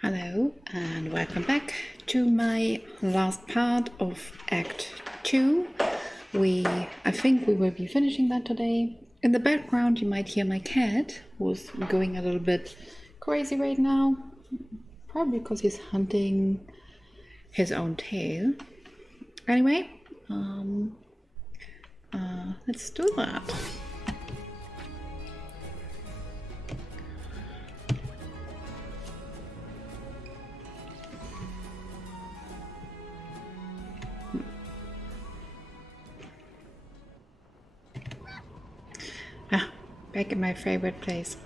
Hello and welcome back to my last part of Act 2. I think we will be finishing that today. In the background you might hear my cat, who's going a little bit crazy right now. Probably because he's hunting his own tail. Anyway, let's do that. Back in my favorite place.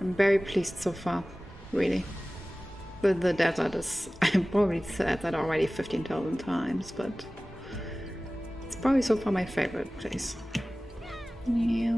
I'm very pleased so far, really. The desert is, I probably said that already 15,000 times, but it's probably so far my favorite place. Yeah.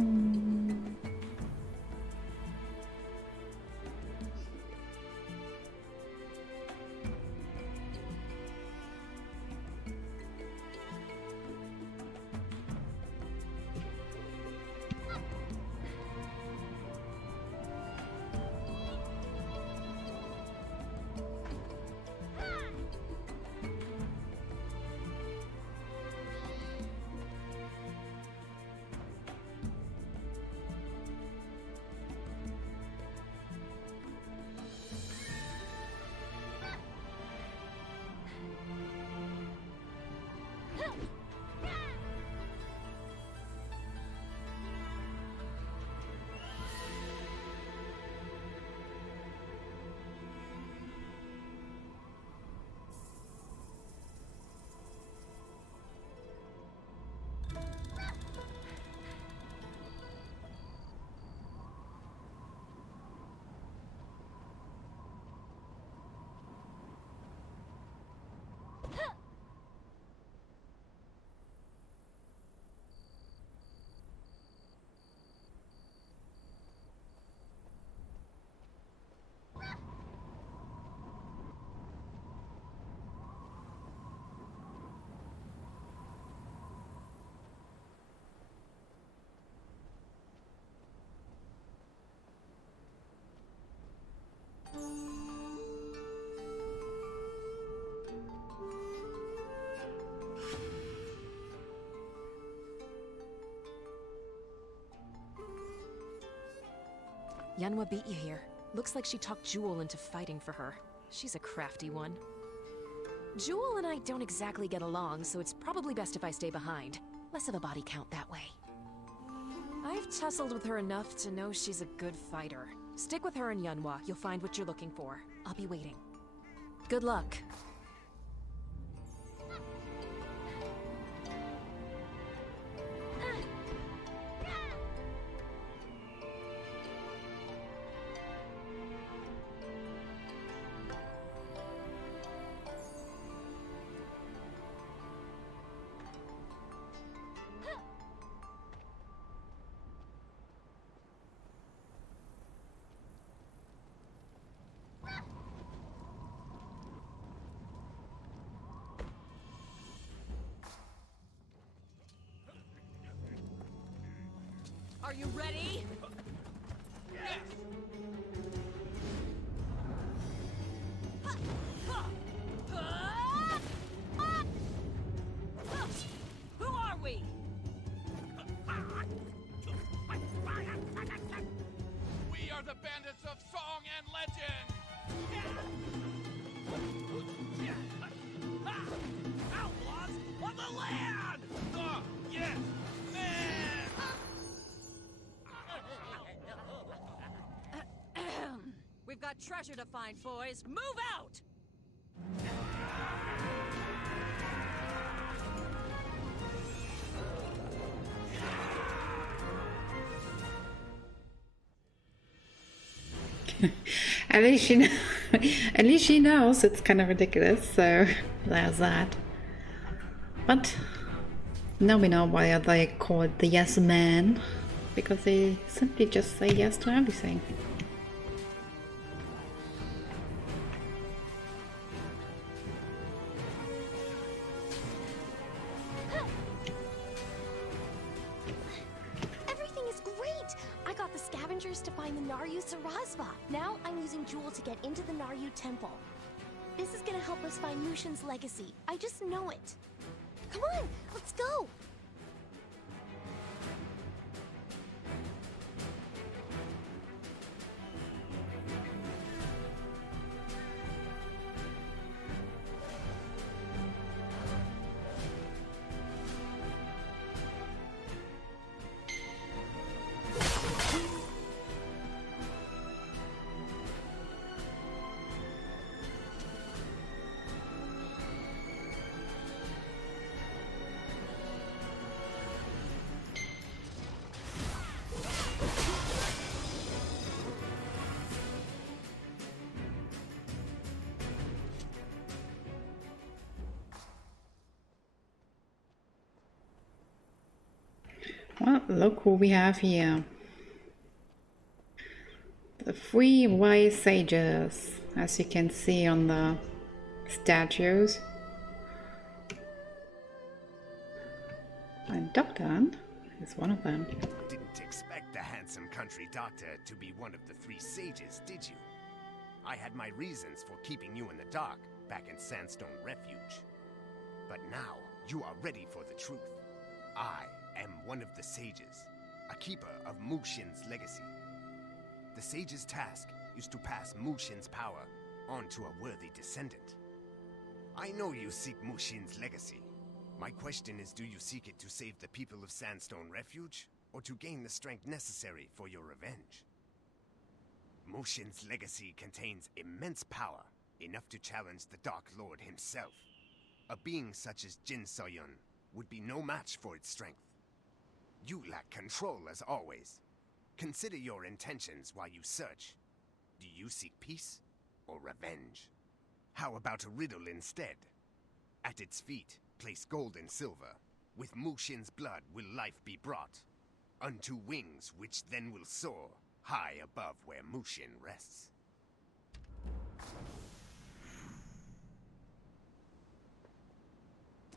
Yanhua beat you here. Looks like she talked Jewel into fighting for her. She's a crafty one. Jewel and I don't exactly get along, so it's probably best if I stay behind. Less of a body count that way. I've tussled with her enough to know she's a good fighter. Stick with her and Yanhua. You'll find what you're looking for. I'll be waiting. Good luck. Are you ready? Yes! Who are we? We are the bandits of song and legend! Outlaws on the land! Yes! Man! We've got treasure to find, boys. Move out! At least at least she knows it's kind of ridiculous, so there's that. But now we know why they call it the yes man, because they simply just say yes to everything. Everything is great! I got the scavengers to find the Naryu Sarasva. Now I'm using Jewel to get into the Naryu temple. This is gonna help us find Mushin's legacy. I just know it. Come on, let's go! Well, look who we have here. The 3 wise sages, as you can see on the statues. And Dr. is one of them. Didn't expect the handsome country doctor to be one of the 3 sages, did you? I had my reasons for keeping you in the dark back in Sandstone Refuge. But now, you are ready for the truth. I am one of the sages, a keeper of Mushin's legacy. The sage's task is to pass Mushin's power on to a worthy descendant. I know you seek Mushin's legacy. My question is, do you seek it to save the people of Sandstone Refuge, or to gain the strength necessary for your revenge? Mushin's legacy contains immense power, enough to challenge the Dark Lord himself. A being such as Jin Soyun would be no match for its strength. You lack control as always. Consider your intentions while you search. Do you seek peace or revenge? How about a riddle instead? At its feet, place gold and silver. With Mushin's blood will life be brought. Unto wings which then will soar, high above where Mushin rests.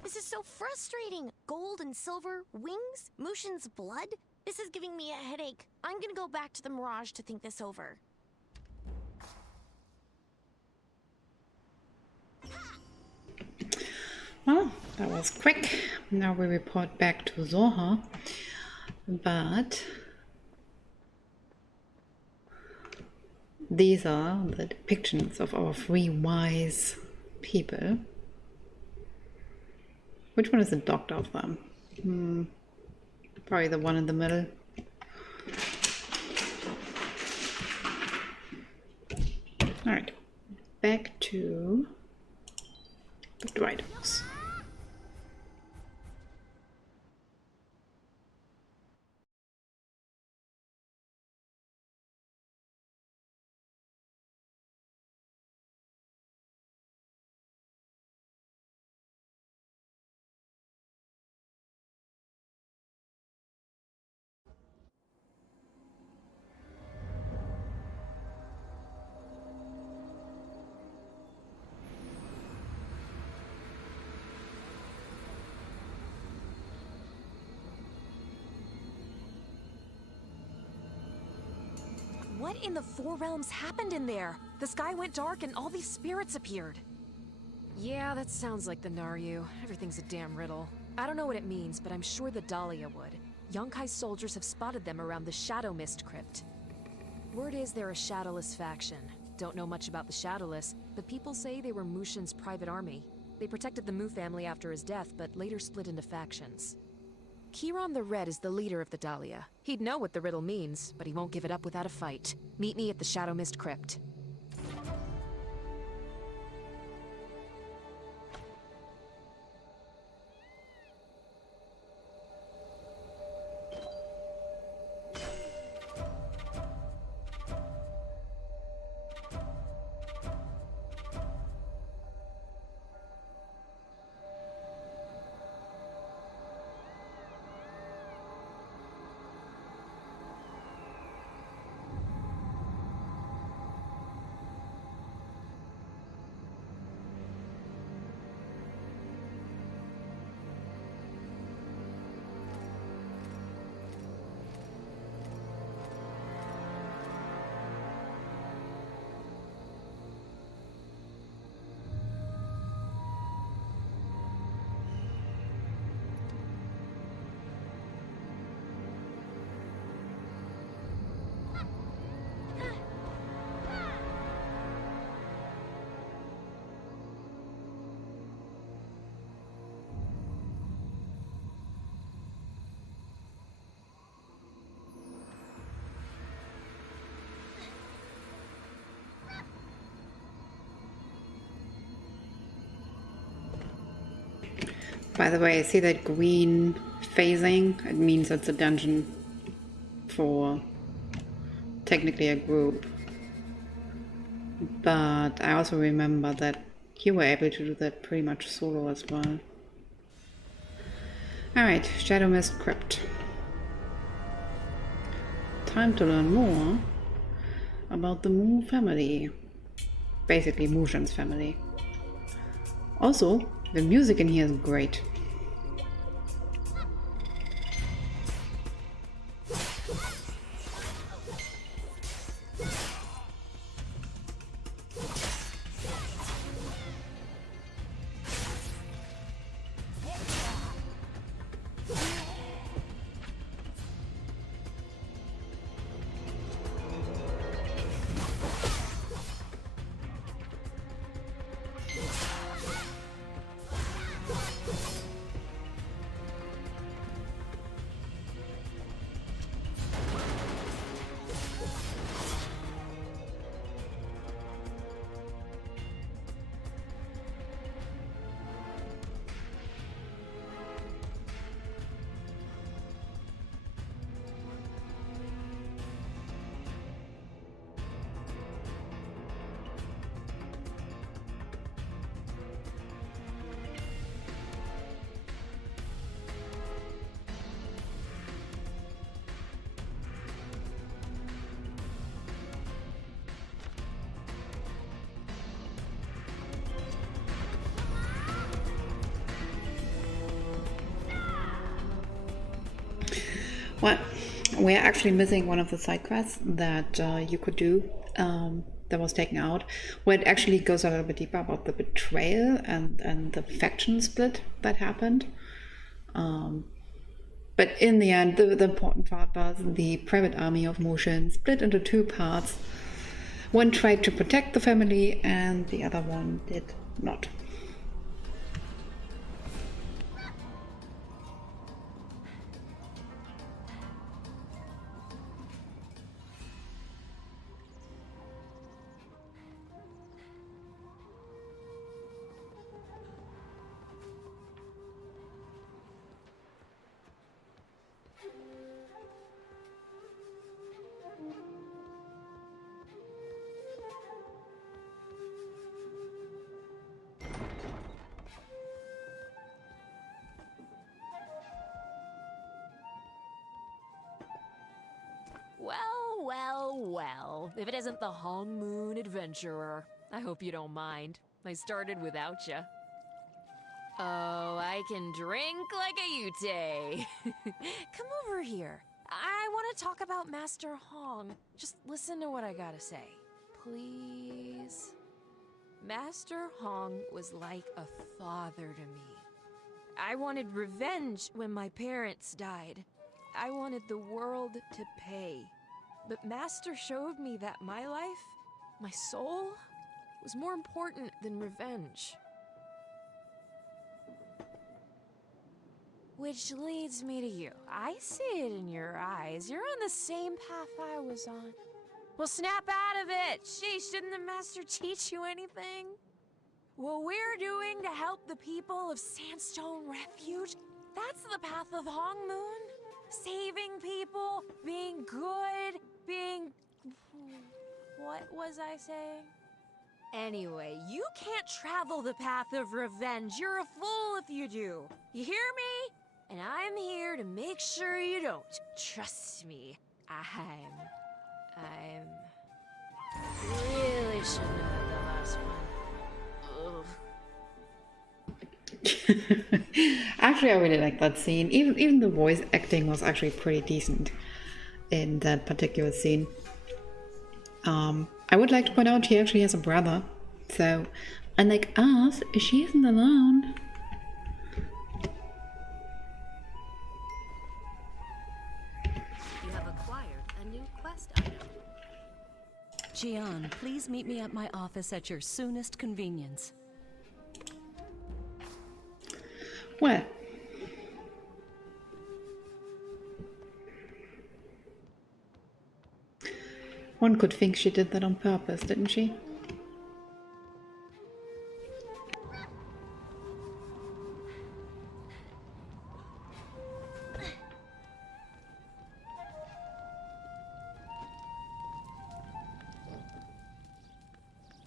This is so frustrating! Gold and silver, wings, Mushin's blood? This is giving me a headache. I'm gonna go back to the Mirage to think this over. Well, that was quick. Now we report back to Zoha. But these are the depictions of our 3 wise people. Which one is the doctor of them? Probably the one in the middle. Alright, back to the Dried House. What in the Four Realms happened in there? The sky went dark and all these spirits appeared. Yeah, that sounds like the Naryu. Everything's a damn riddle. I don't know what it means, but I'm sure the Dahlia would. Yonkai's soldiers have spotted them around the Shadow Mist Crypt. Word is they're a Shadowless faction. Don't know much about the Shadowless, but people say they were Mushin's private army. They protected the Mu family after his death, but later split into factions. Kiron the Red is the leader of the Dahlia. He'd know what the riddle means, but he won't give it up without a fight. Meet me at the Shadow Mist Crypt. By the way, see that green phasing? It means it's a dungeon for technically a group. But I also remember that you were able to do that pretty much solo as well. Alright, Shadow Mist Crypt. Time to learn more about the Mu family. Basically Mushin's family. Also, the music in here is great. Well, we're actually missing one of the side quests that you could do that was taken out, where it actually goes a little bit deeper about the betrayal and the faction split that happened. But in the end, the important part was the private army of Mushin split into two parts. One tried to protect the family and the other one did not. Well, if it isn't the Hong Moon Adventurer. I hope you don't mind. I started without you. Oh, I can drink like a Yute. Come over here. I want to talk about Master Hong. Just listen to what I gotta say. Please. Master Hong was like a father to me. I wanted revenge when my parents died. I wanted the world to pay. But Master showed me that my life, my soul, was more important than revenge. Which leads me to you. I see it in your eyes. You're on the same path I was on. Well, snap out of it! Sheesh, didn't the Master teach you anything? What we're doing to help the people of Sandstone Refuge, that's the path of Hong Moon. Saving people, being good, being... What was I saying? Anyway, you can't travel the path of revenge. You're a fool if you do. You hear me? And I'm here to make sure you don't. Trust me. I'm really shouldn't have had the last one. Ugh. Actually, I really like that scene. Even the voice acting was actually pretty decent in that particular scene. I would like to point out he actually has a brother, so unlike us, she isn't alone. You have acquired a new quest item. Jian, please meet me at my office at your soonest convenience. Well, one could think she did that on purpose, didn't she?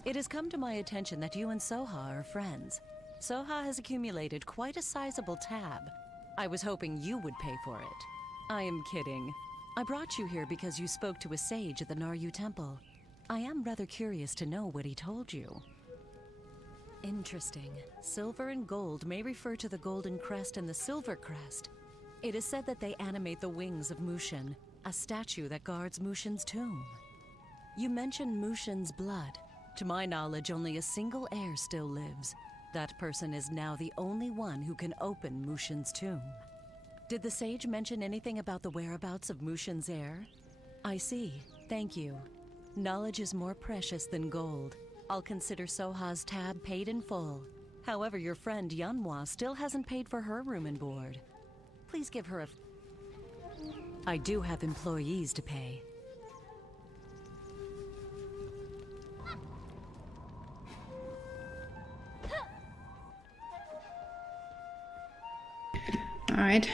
It has come to my attention that you and Soha are friends. Soha has accumulated quite a sizable tab. I was hoping you would pay for it. I am kidding. I brought you here because you spoke to a sage at the Naryu Temple. I am rather curious to know what he told you. Interesting. Silver and gold may refer to the Golden Crest and the Silver Crest. It is said that they animate the wings of Mushin, a statue that guards Mushin's tomb. You mentioned Mushin's blood. To my knowledge, only a single heir still lives. That person is now the only one who can open Mushin's tomb. Did the sage mention anything about the whereabouts of Mushin's heir? I see. Thank you. Knowledge is more precious than gold. I'll consider Soha's tab paid in full. However, your friend Yanhua still hasn't paid for her room and board. Please give her a... I do have employees to pay. Alright.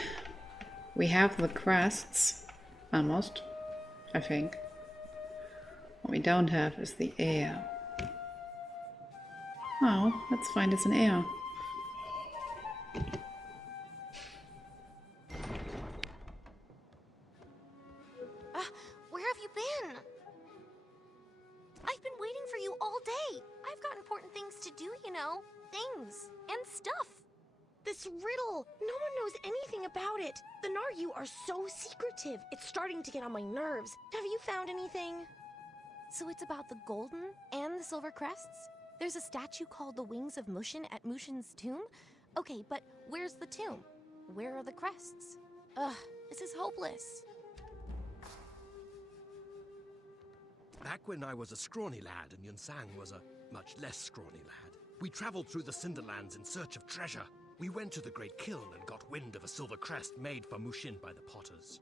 We have the crests. Almost. I think. What we don't have is the air. Oh, let's find us an air. Where have you been? I've been waiting for you all day. I've got important things to do, you know. Things and stuff. This riddle, no one knows anything about it. The Naryu are so secretive. It's starting to get on my nerves. Have you found anything? So it's about the golden and the silver crests? There's a statue called the Wings of Mushin at Mushin's tomb? Okay, but where's the tomb? Where are the crests? Ugh, this is hopeless. Back when I was a scrawny lad and Yunsang was a much less scrawny lad, we traveled through the Cinderlands in search of treasure. We went to the Great Kiln and got wind of a silver crest made for Mushin by the potters.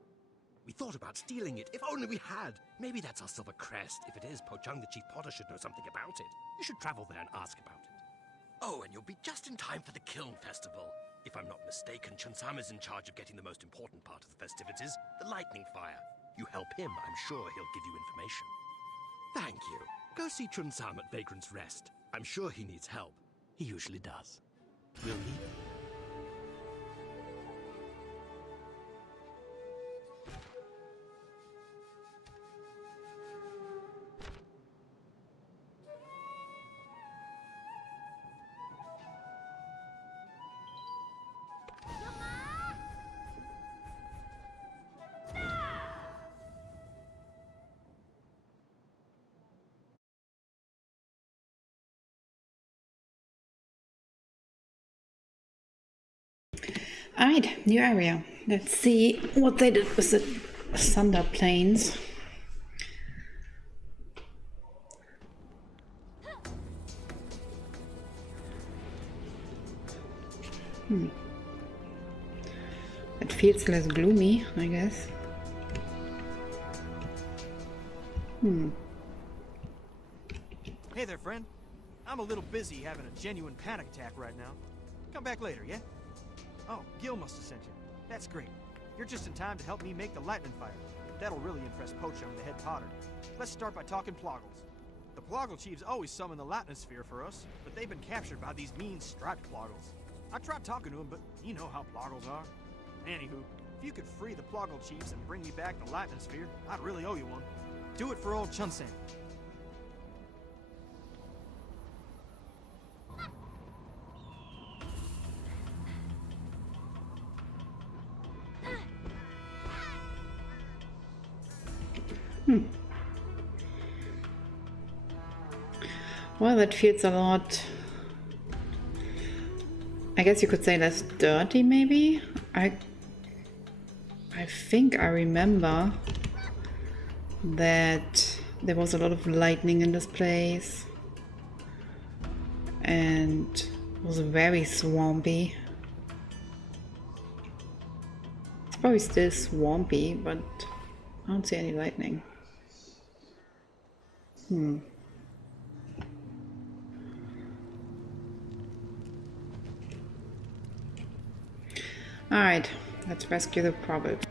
We thought about stealing it, if only we had. Maybe that's our silver crest. If it is, Pochung the chief potter should know something about it. You should travel there and ask about it. Oh, and you'll be just in time for the Kiln Festival. If I'm not mistaken, Chunsam is in charge of getting the most important part of the festivities, the lightning fire. You help him, I'm sure he'll give you information. Thank you. Go see Chunsam at Vagrant's Rest. I'm sure he needs help. He usually does. Will he? Alright, new area. Let's see what they did with the Thunder Plains. It feels less gloomy, I guess. Hey there, friend. I'm a little busy having a genuine panic attack right now. Come back later, yeah? Oh, Gil must have sent you. That's great. You're just in time to help me make the lightning fire. That'll really impress Pochung, the head potter. Let's start by talking Ploggles. The Ploggle chiefs always summon the lightning sphere for us, but they've been captured by these mean striped Ploggles. I tried talking to them, but you know how Ploggles are. Anywho, if you could free the Ploggle chiefs and bring me back the lightning sphere, I'd really owe you one. Do it for old Chunsan. Well, that feels a lot, I guess you could say, less dirty, maybe? I think I remember that there was a lot of lightning in this place and it was very swampy. It's probably still swampy, but I don't see any lightning. Alright, let's rescue the proverb.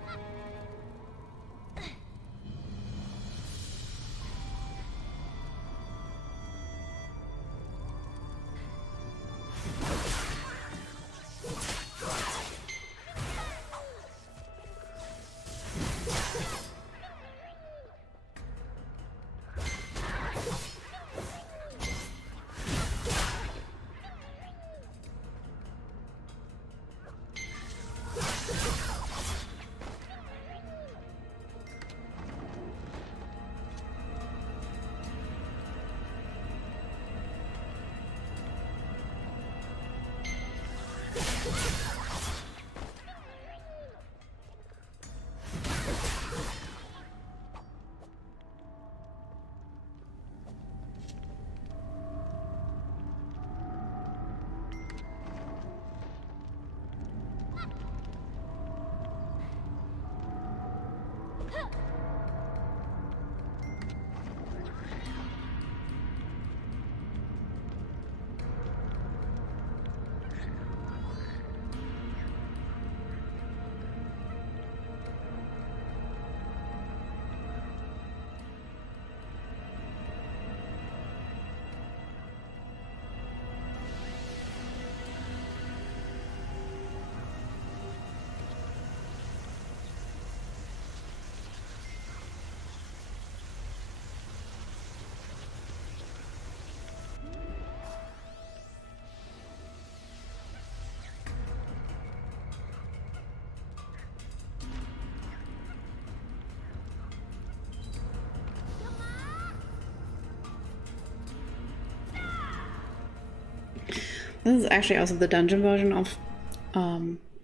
This is actually also the dungeon version of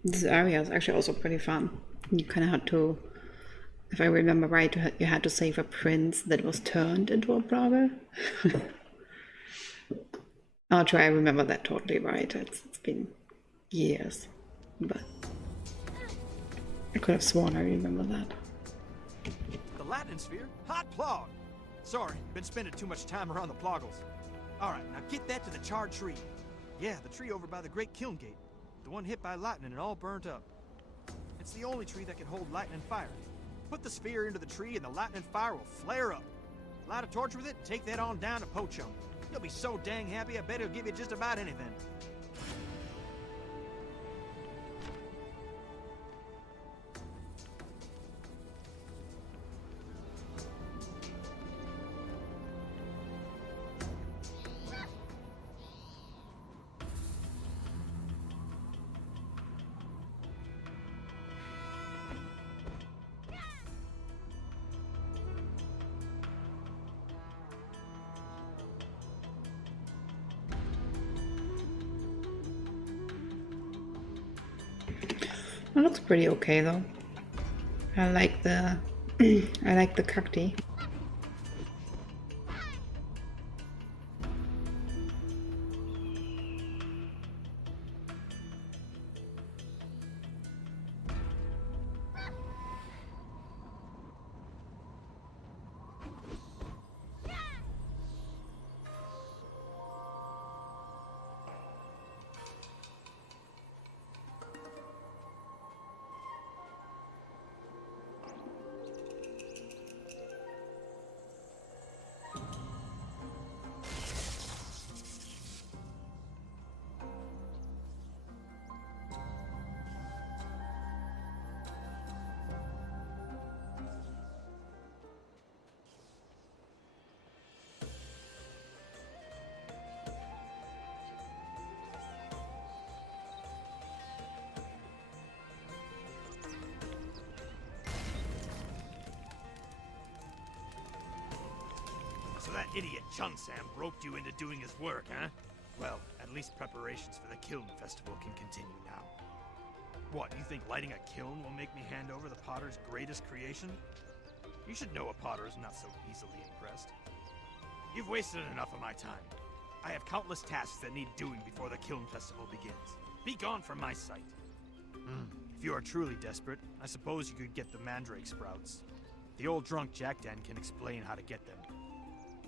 this area. Is actually also pretty fun. You kind of had to, if I remember right, you had to save a prince that was turned into a brother. I'll try. I remember that totally right. It's been years, but I could have sworn I remember that. The Latin sphere? Hot plog! Sorry, been spending too much time around the ploggles. Alright, now get that to the charred tree. Yeah, the tree over by the Great Kiln Gate. The one hit by lightning and all burnt up. It's the only tree that can hold lightning fire. Put the sphere into the tree and the lightning fire will flare up. Light a torch with it and take that on down to Pochum. You'll be so dang happy, I bet he'll give you just about anything. It looks pretty okay though. I like the I like the cacti. So that idiot Chun-Sam roped you into doing his work, huh? Well, at least preparations for the Kiln Festival can continue now. What, you think lighting a kiln will make me hand over the potter's greatest creation? You should know a potter is not so easily impressed. You've wasted enough of my time. I have countless tasks that need doing before the Kiln Festival begins. Be gone from my sight. If you are truly desperate, I suppose you could get the mandrake sprouts. The old drunk Jackdan can explain how to get them.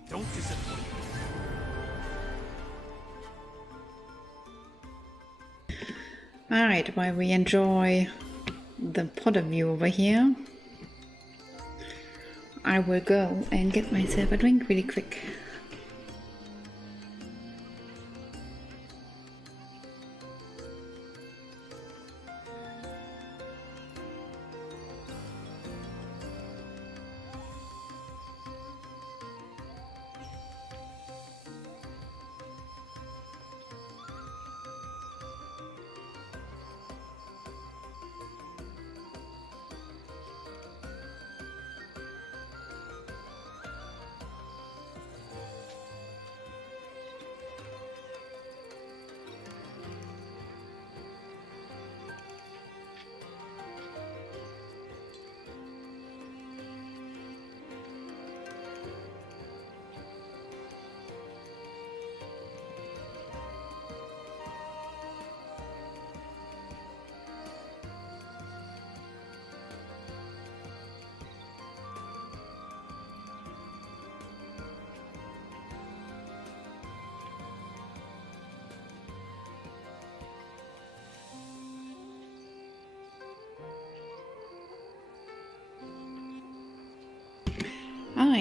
Don't disappoint me. Alright, while we enjoy the potter view over here, I will go and get myself a drink really quick.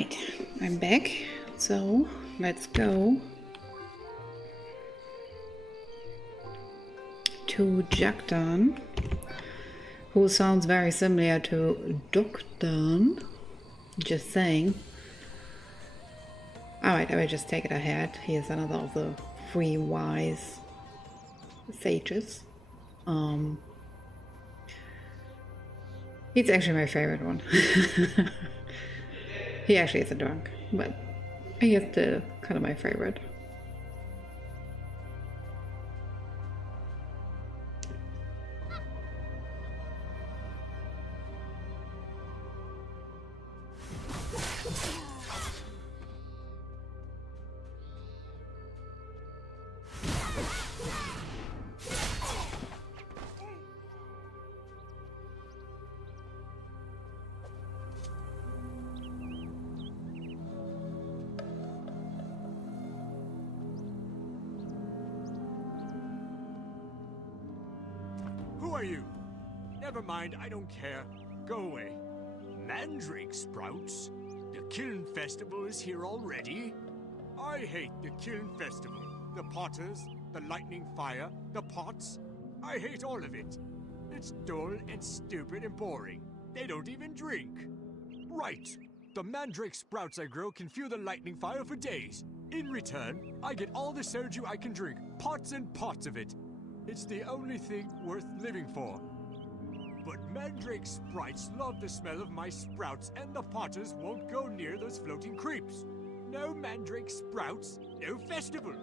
Alright, I'm back. So let's go to Jagdan, who sounds very similar to Dokdan. Just saying. Alright, I will just take it ahead. Here's another of the 3 wise sages. It's actually my favorite one. He actually is a drunk, but he is still kind of my favorite. Who are you? Never mind, I don't care. Go away. Mandrake sprouts? The Kiln Festival is here already? I hate the Kiln Festival. The potters, the lightning fire, the pots. I hate all of it. It's dull and stupid and boring. They don't even drink. Right. The mandrake sprouts I grow can fuel the lightning fire for days. In return, I get all the soju I can drink. Pots and pots of it. It's the only thing worth living for. But mandrake sprites love the smell of my sprouts, and the potters won't go near those floating creeps. No mandrake sprouts, no festival.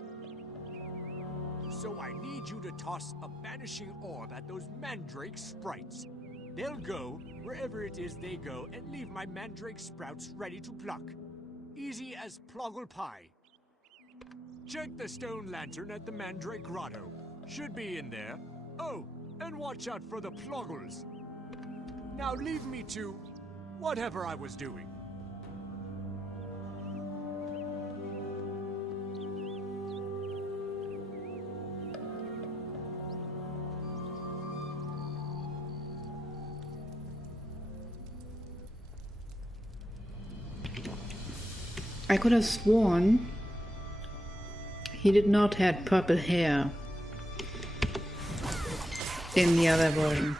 So I need you to toss a banishing orb at those mandrake sprites. They'll go wherever it is they go and leave my mandrake sprouts ready to pluck. Easy as ploggle pie. Check the stone lantern at the mandrake grotto. Should be in there. Oh, and watch out for the ploggles. Now leave me to whatever I was doing. I could have sworn he did not have purple hair in the other version.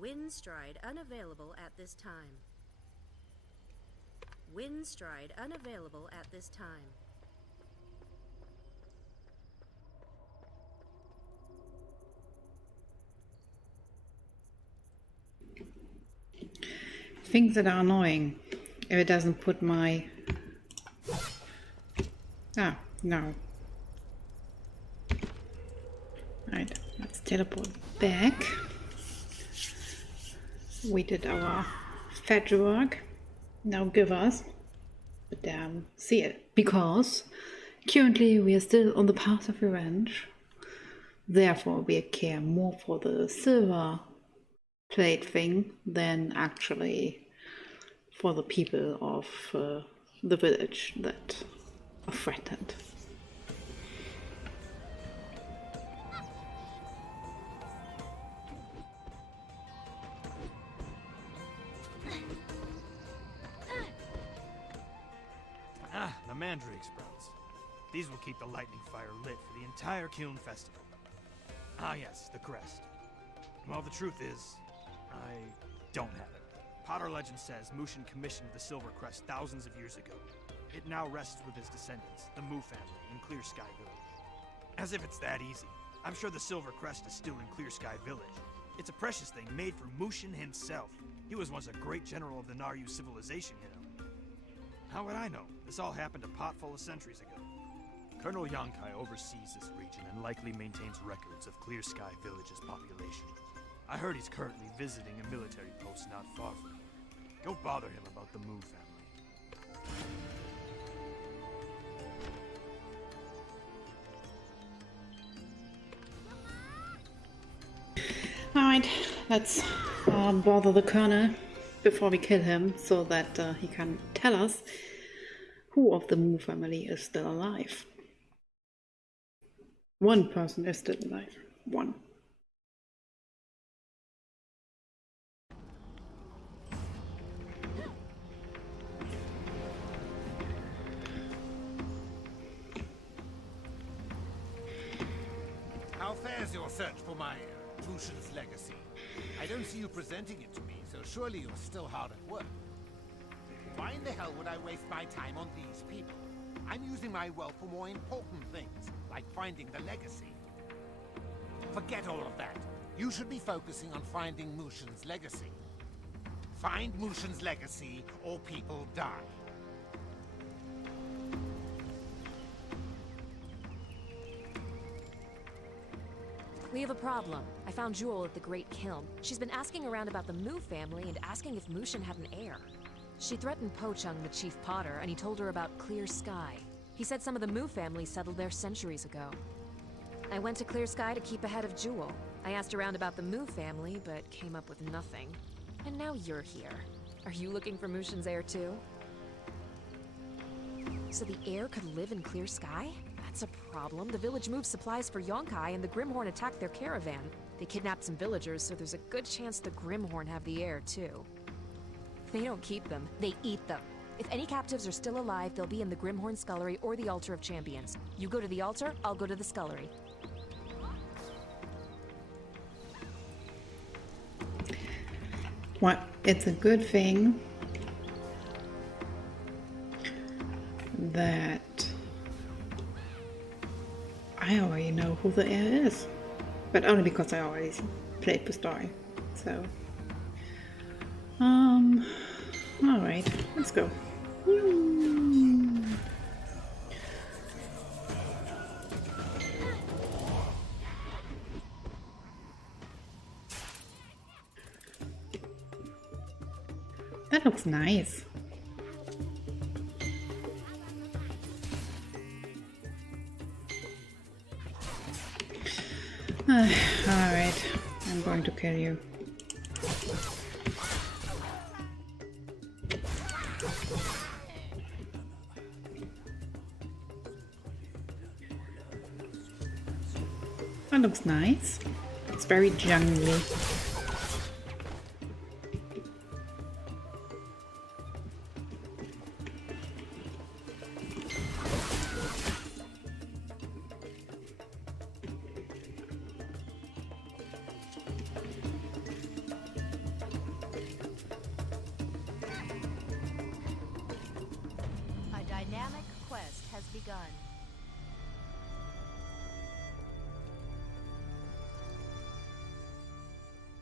Windstride unavailable at this time. Windstride unavailable at this time. Things that are annoying if it doesn't put my... Ah, no. Right, let's teleport back. We did our fetch work. Now give us the damn seal. Because currently we are still on the path of revenge. Therefore we care more for the silver plate thing than actually for the people of the village that are threatened. mandrake sprouts. These will keep the lightning fire lit for the entire Kiln Festival. Ah yes, the crest. Well, the truth is, I don't have it. Potter legend says Mushin commissioned the Silver Crest thousands of years ago. It now rests with his descendants, the Mu family, in Clear Sky Village. As if it's that easy. I'm sure the Silver Crest is still in Clear Sky Village. It's a precious thing made for Mushin himself. He was once a great general of the Naryu civilization, you know. How would I know? This all happened a pot full of centuries ago. Colonel Yankai oversees this region and likely maintains records of Clear Sky Village's population. I heard he's currently visiting a military post not far from here. Go bother him about the Mu family. Alright, let's bother the colonel before we kill him so that he can tell us who of the Mu family is still alive. One person is still alive. One. How fares your search for my Mushin's legacy? I don't see you presenting it to me, so surely you're still hard at work. Why in the hell would I waste my time on these people? I'm using my wealth for more important things, like finding the legacy. Forget all of that. You should be focusing on finding Mushin's legacy. Find Mushin's legacy, or people die. We have a problem. I found Jewel at the Great Kiln. She's been asking around about the Mu family and asking if Mushin had an heir. She threatened Pochung, the chief potter, and he told her about Clear Sky. He said some of the Mu family settled there centuries ago. I went to Clear Sky to keep ahead of Jewel. I asked around about the Mu family, but came up with nothing. And now you're here. Are you looking for Mushin's heir too? So the heir could live in Clear Sky? That's a problem. The village moved supplies for Yonkai and the Grimhorn attacked their caravan. They kidnapped some villagers, so there's a good chance the Grimhorn have the heir too. They don't keep them, they eat them. If any captives are still alive, they'll be in the Grimhorn Scullery or the Altar of Champions. You go to the altar, I'll go to the Scullery. Well, it's a good thing that I already know who the heir is, but only because I already played the story. So, all right, let's go. That looks nice. Alright, I'm going to kill you. That looks nice. It's very jungly. A dynamic quest has begun.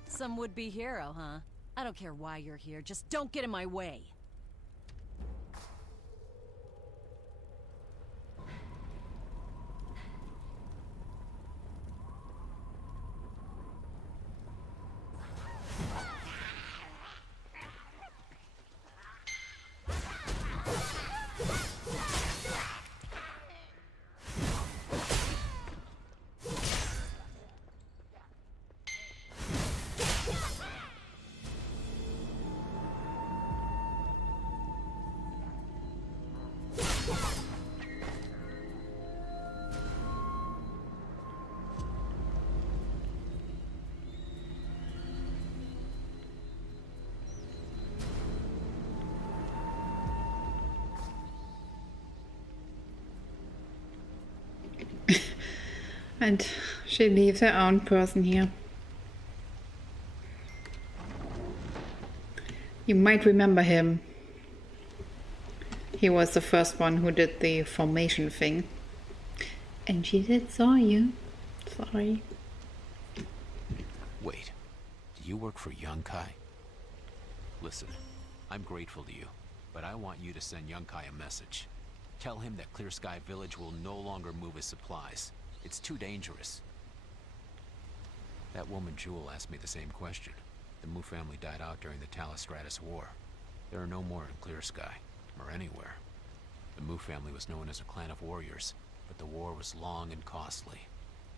Some would-be hero, huh? I don't care why you're here, just don't get in my way. And she leaves her own person here. You might remember him. He was the first one who did the formation thing. And she did saw you. Sorry. Wait, do you work for Young Kai? Listen, I'm grateful to you, but I want you to send Young Kai a message. Tell him that Clear Sky Village will no longer move his supplies. It's too dangerous. That woman Jewel asked me the same question. The Mu family died out during the Talastratus War. There are no more in Clear Sky, or anywhere. The Mu family was known as a clan of warriors, but the war was long and costly.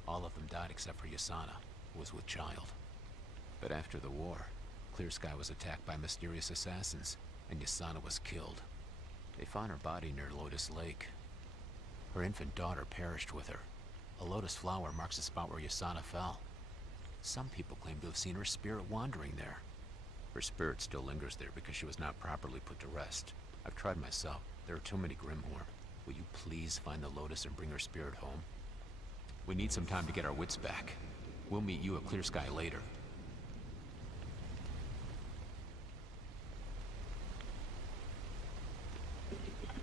All of them died except for Yasana, who was with child. But after the war, Clear Sky was attacked by mysterious assassins, and Yasana was killed. They found her body near Lotus Lake. Her infant daughter perished with her. A lotus flower marks the spot where Yasana fell. Some people claim to have seen her spirit wandering there. Her spirit still lingers there because she was not properly put to rest. I've tried myself. There are too many Grimhorn. Will you please find the lotus and bring her spirit home? We need some time to get our wits back. We'll meet you at Clear Sky later.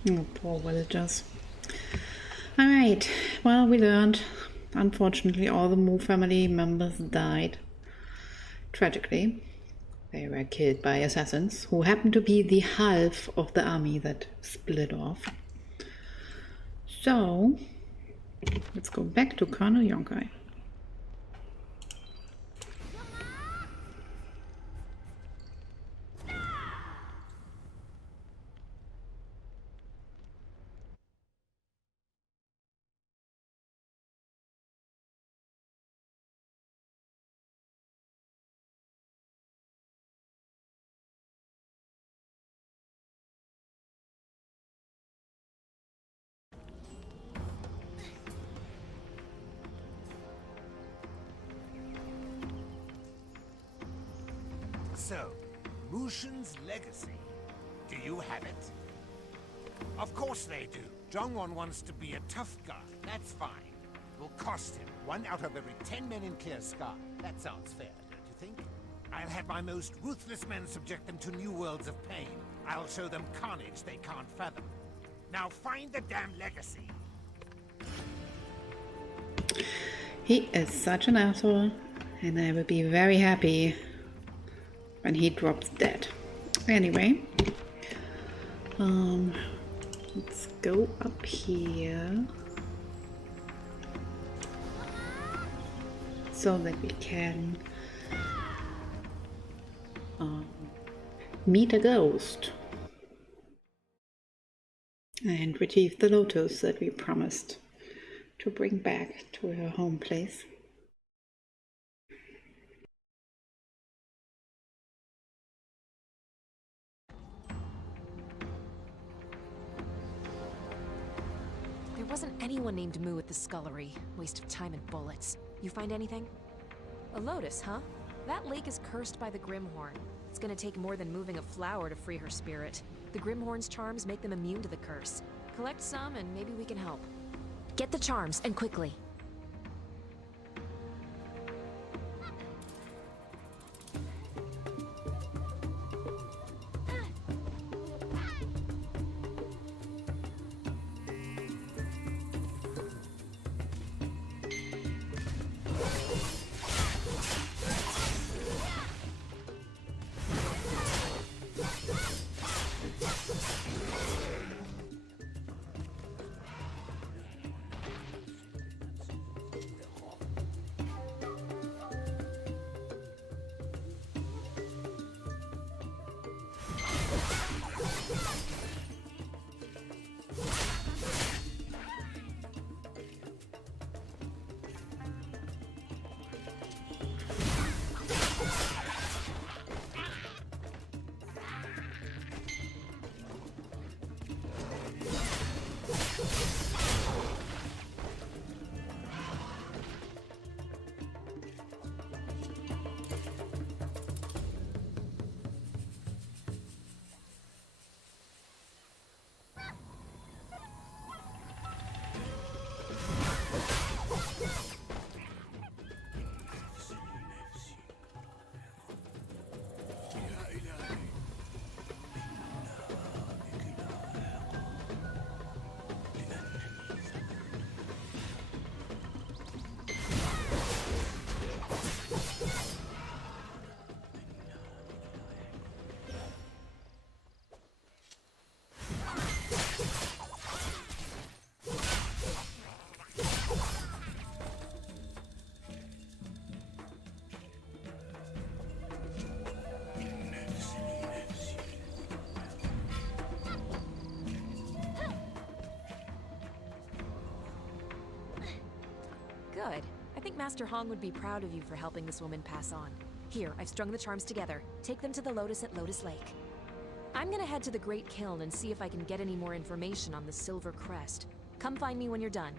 Oh, poor villagers. Alright, well, we learned. Unfortunately, all the Mu family members died. Tragically, they were killed by assassins who happened to be the half of the army that split off. So, let's go back to Colonel Yonkai. So, Mushin's legacy. Do you have it? Of course they do. Jongwon wants to be a tough guy. That's fine. Will cost him 1 out of every 10 men in Clear Sky. That sounds fair, don't you think? I'll have my most ruthless men subject them to new worlds of pain. I'll show them carnage they can't fathom. Now find the damn legacy. He is such an asshole, and I will be very happy when he drops dead. Anyway, let's go up here so that we can meet a ghost and retrieve the lotus that we promised to bring back to her home place. There wasn't anyone named Mu at the scullery. Waste of time and bullets. You find anything? A lotus, huh? That lake is cursed by the Grimhorn. It's gonna take more than moving a flower to free her spirit. The Grimhorn's charms make them immune to the curse. Collect some and maybe we can help. Get the charms, and quickly. Master Hong would be proud of you for helping this woman pass on. Here, I've strung the charms together. Take them to the Lotus at Lotus Lake. I'm gonna head to the Great Kiln and see if I can get any more information on the Silver Crest. Come find me when you're done.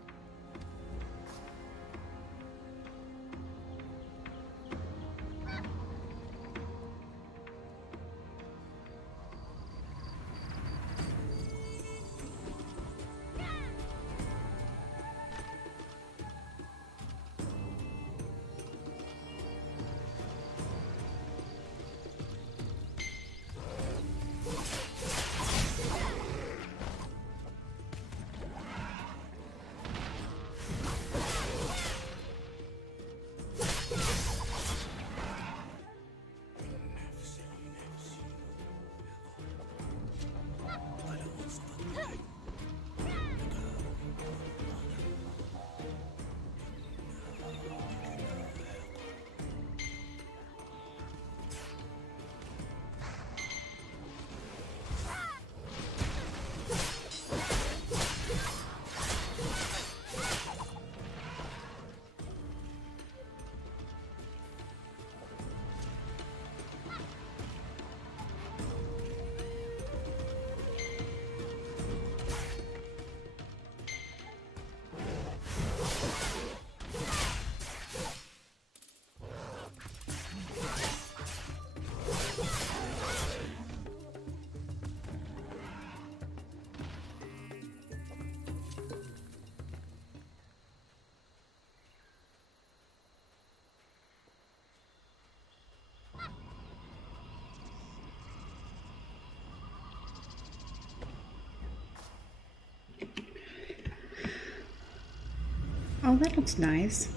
Oh, that looks nice.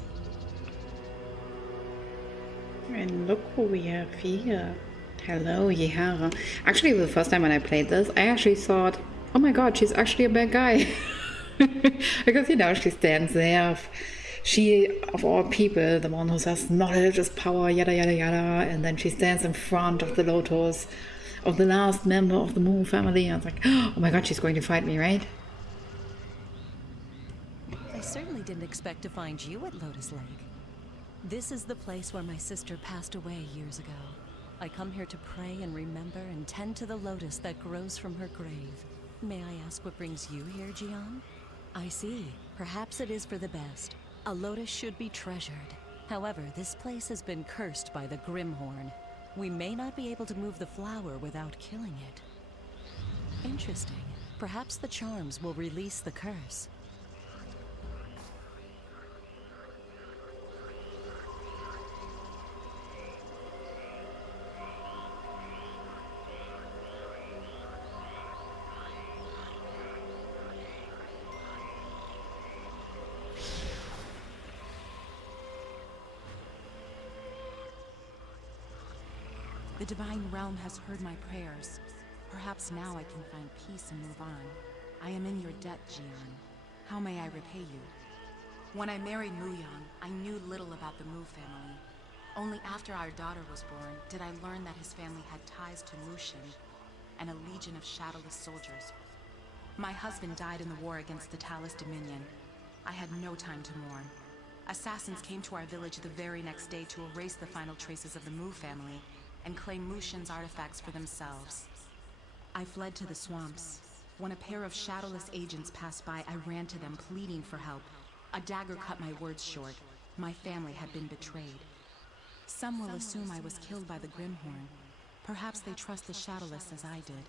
And look who we have here. Hello, Yihara. Actually, the first time when I played this, I actually thought, oh my god, she's actually a bad guy. Because, you know, she stands there. She, of all people, the one who says knowledge is power, yada yada yada. And then she stands in front of the Lotus, of the last member of the Moon family. I was like, oh my god, she's going to fight me, right? I certainly didn't expect to find you at Lotus Lake. This is the place where my sister passed away years ago. I come here to pray and remember and tend to the lotus that grows from her grave. May I ask what brings you here, Jian? I see. Perhaps it is for the best. A lotus should be treasured. However, this place has been cursed by the Grimhorn. We may not be able to move the flower without killing it. Interesting. Perhaps the charms will release the curse. The Divine Realm has heard my prayers. Perhaps now I can find peace and move on. I am in your debt, Jian. How may I repay you? When I married Muyang, I knew little about the Mu family. Only after our daughter was born did I learn that his family had ties to Mushin and a legion of shadowless soldiers. My husband died in the war against the Talus Dominion. I had no time to mourn. Assassins came to our village the very next day to erase the final traces of the Mu family and claim Mushin's artifacts for themselves. I fled to the swamps. When a pair of shadowless agents passed by, I ran to them, pleading for help. A dagger cut my words short. My family had been betrayed. Some will assume I was killed by the Grimhorn. Perhaps they trust the shadowless as I did.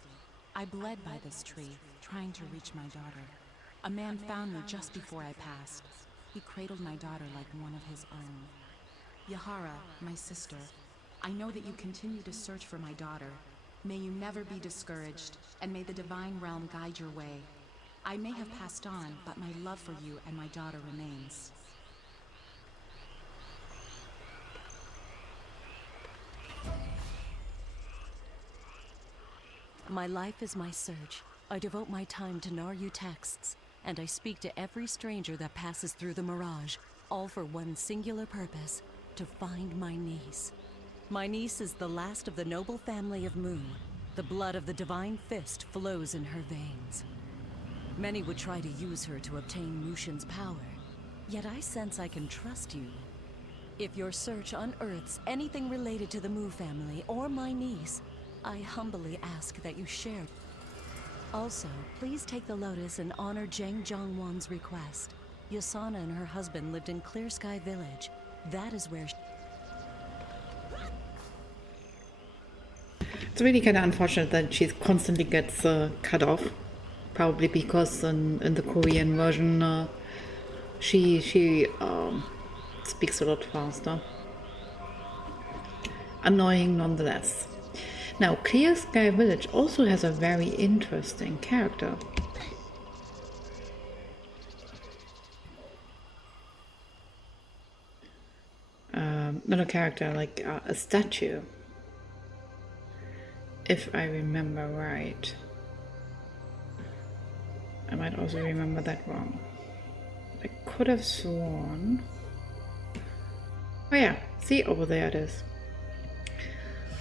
I bled by this tree, trying to reach my daughter. A man found me just before I passed. He cradled my daughter like one of his own. Yahara, my sister, I know that you continue to search for my daughter. May you never be discouraged, and may the Divine Realm guide your way. I may have passed on, but my love for you and my daughter remains. My life is my search. I devote my time to Naryu texts, and I speak to every stranger that passes through the Mirage, all for one singular purpose, to find my niece. My niece is the last of the noble family of Mu. The blood of the Divine Fist flows in her veins. Many would try to use her to obtain Mushin's power, yet I sense I can trust you. If your search unearths anything related to the Mu family or my niece, I humbly ask that you share. Also, please take the Lotus and honor Zhang Zhongwan's request. Yasana and her husband lived in Clear Sky Village. That is where It's really kind of unfortunate that she constantly gets cut off. Probably because in the Korean version, she speaks a lot faster. Annoying nonetheless. Now, Clear Sky Village also has a very interesting character. Not a character, like a statue. If I remember right. I might also remember that wrong. I could have sworn... Oh yeah, see, over there it is.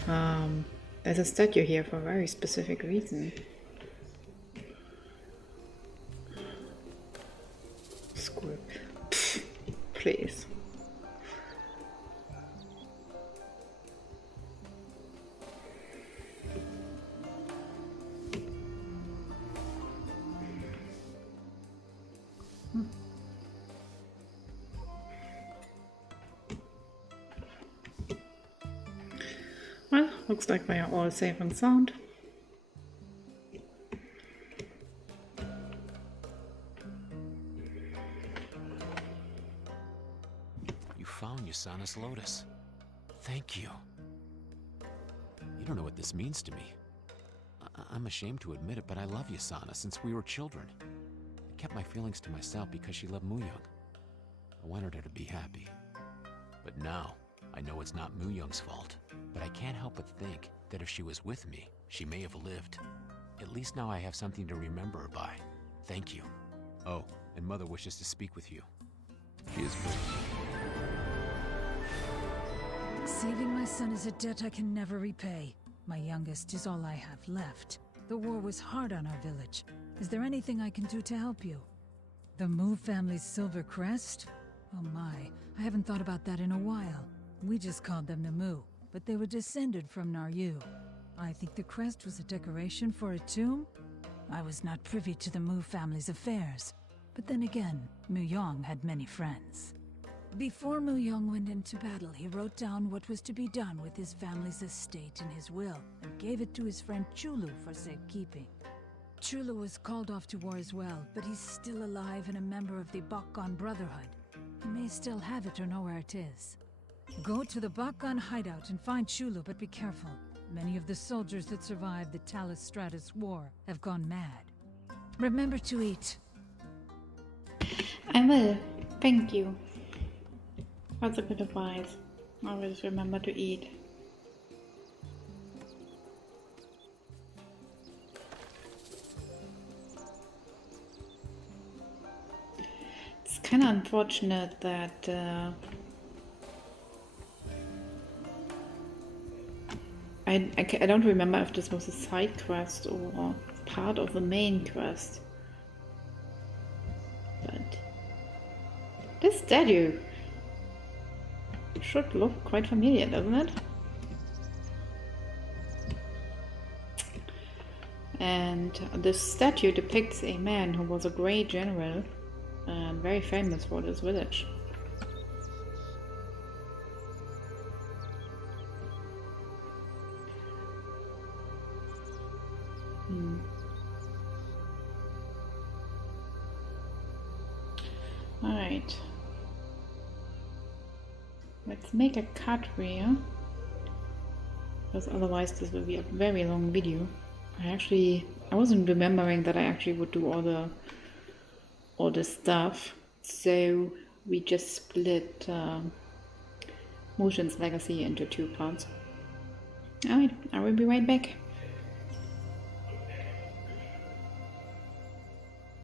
There's a statue here for a very specific reason. Screw. Please. Well, looks like we are all safe and sound. You found Yasana's Lotus. Thank you. You don't know what this means to me. I'm ashamed to admit it, but I love Yasana since we were children. I kept my feelings to myself because she loved Muyang. I wanted her to be happy. But now, I know it's not Muyang's fault. But I can't help but think that if she was with me, she may have lived. At least now I have something to remember her by. Thank you. Oh, and Mother wishes to speak with you. She is good. Saving my son is a debt I can never repay. My youngest is all I have left. The war was hard on our village. Is there anything I can do to help you? The Mu family's silver crest? Oh my, I haven't thought about that in a while. We just called them the Mu, but they were descended from Naryu. I think the crest was a decoration for a tomb? I was not privy to the Mu family's affairs. But then again, Muyang had many friends. Before Muyang went into battle, he wrote down what was to be done with his family's estate in his will, and gave it to his friend Chulu for safekeeping. Chulu was called off to war as well, but he's still alive and a member of the Bakgon Brotherhood. He may still have it or know where it is. Go to the Bakgon hideout and find Chulu, but be careful. Many of the soldiers that survived the Talus Stratus War have gone mad. Remember to eat. I will. Thank you. That's a good advice. Always remember to eat. It's kind of unfortunate that I don't remember if this was a side quest or part of the main quest. But this statue should look quite familiar, doesn't it? And this statue depicts a man who was a great general and very famous for this village. Alright. Let's make a cut here, because otherwise this will be a very long video. I wasn't remembering that I actually would do all the stuff, so we just split Mushin's legacy into 2 parts. Alright, I will be right back.